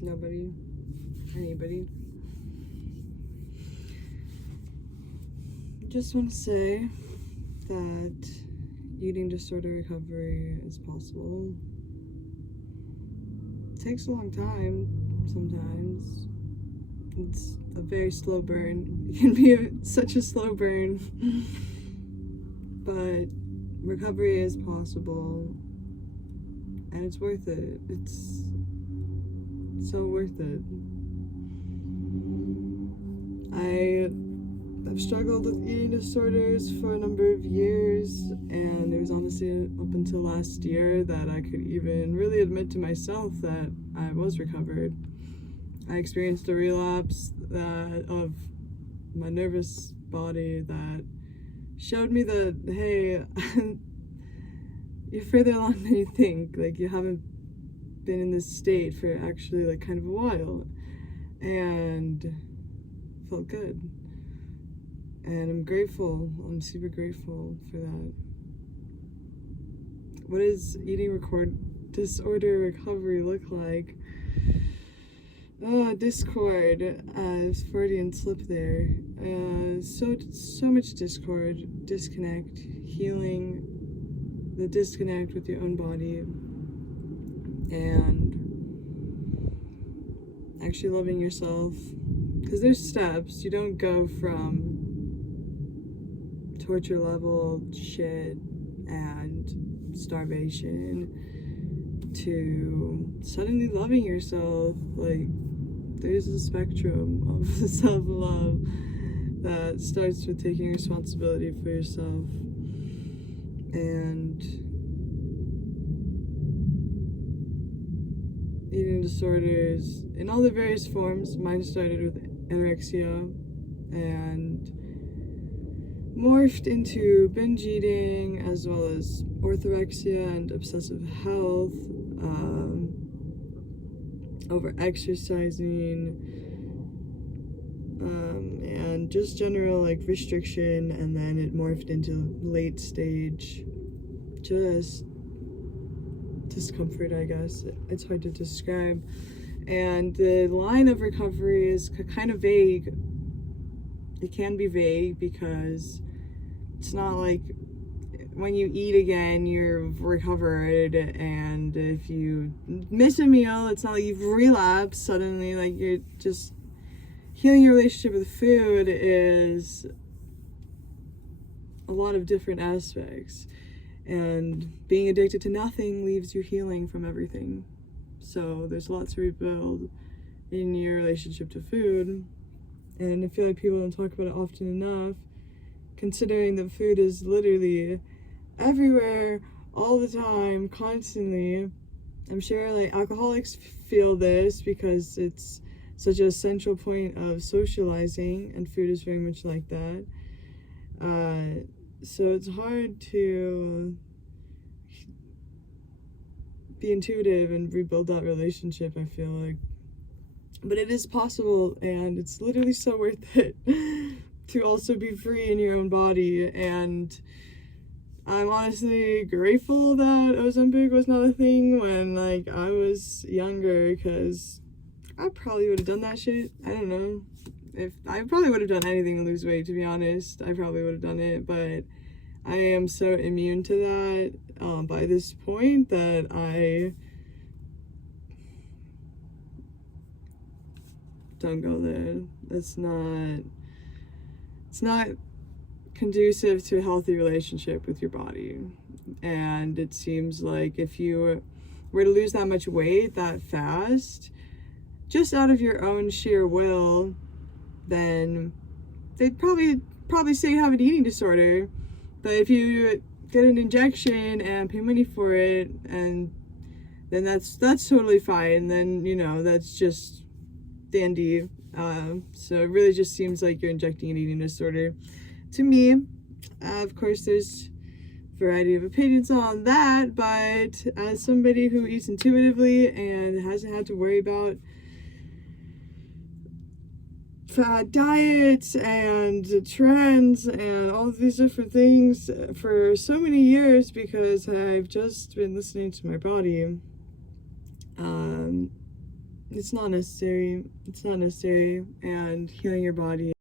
Nobody. Anybody. Just want to say that eating disorder recovery is possible. It takes a long time sometimes. It's a very slow burn. It can be such a slow burn. But recovery is possible. And it's worth it. It's so worth it. I've struggled with eating disorders for a number of years, and it was honestly up until last year that I could even really admit to myself that I was recovered. I experienced a relapse of my nervous body that showed me that, hey, you're further along than you think. Like, you haven't been in this state for actually like kind of a while, and felt good. And I'm grateful. I'm super grateful for that. What does eating disorder recovery look like? Oh, discord. Freudian slip there. So much discord, disconnect, healing, the disconnect with your own body, and actually loving yourself. Because there's steps. You don't go from torture level shit and starvation to suddenly loving yourself. Like, there's a spectrum of self-love that starts with taking responsibility for yourself. And eating disorders in all the various forms. Mine started with anorexia and morphed into binge eating, as well as orthorexia and obsessive health, over exercising, and just general like restriction, and then it morphed into late stage just discomfort, I guess. It's hard to describe. And the line of recovery is kind of vague. It can be vague because it's not like when you eat again, you're recovered, and if you miss a meal, it's not like you've relapsed suddenly. Like, you're just healing your relationship with food is a lot of different aspects, and being addicted to nothing leaves you healing from everything. So there's a lot to rebuild in your relationship to food, and I feel like people don't talk about it often enough, considering that food is literally everywhere, all the time, constantly. I'm sure like alcoholics feel this because it's such a central point of socializing, and food is very much like that. So it's hard to be intuitive and rebuild that relationship, I feel like. But it is possible, and it's literally so worth it to also be free in your own body. And I'm honestly grateful that Ozempic was not a thing when like I was younger, because I probably would have done that shit. I don't know. If I probably would have done anything to lose weight, to be honest. I probably would have done it, but I am so immune to that by this point that I don't go there. It's not conducive to a healthy relationship with your body. And it seems like if you were to lose that much weight that fast, just out of your own sheer will, then they'd probably say you have an eating disorder. But if you get an injection and pay money for it, and then that's totally fine. Then, you know, that's just dandy. So it really just seems like you're injecting an eating disorder to me. Of course, there's a variety of opinions on that, but as somebody who eats intuitively and hasn't had to worry about fad diets and trends and all of these different things for so many years, because I've just been listening to my body, it's not necessary. It's not necessary. And healing your body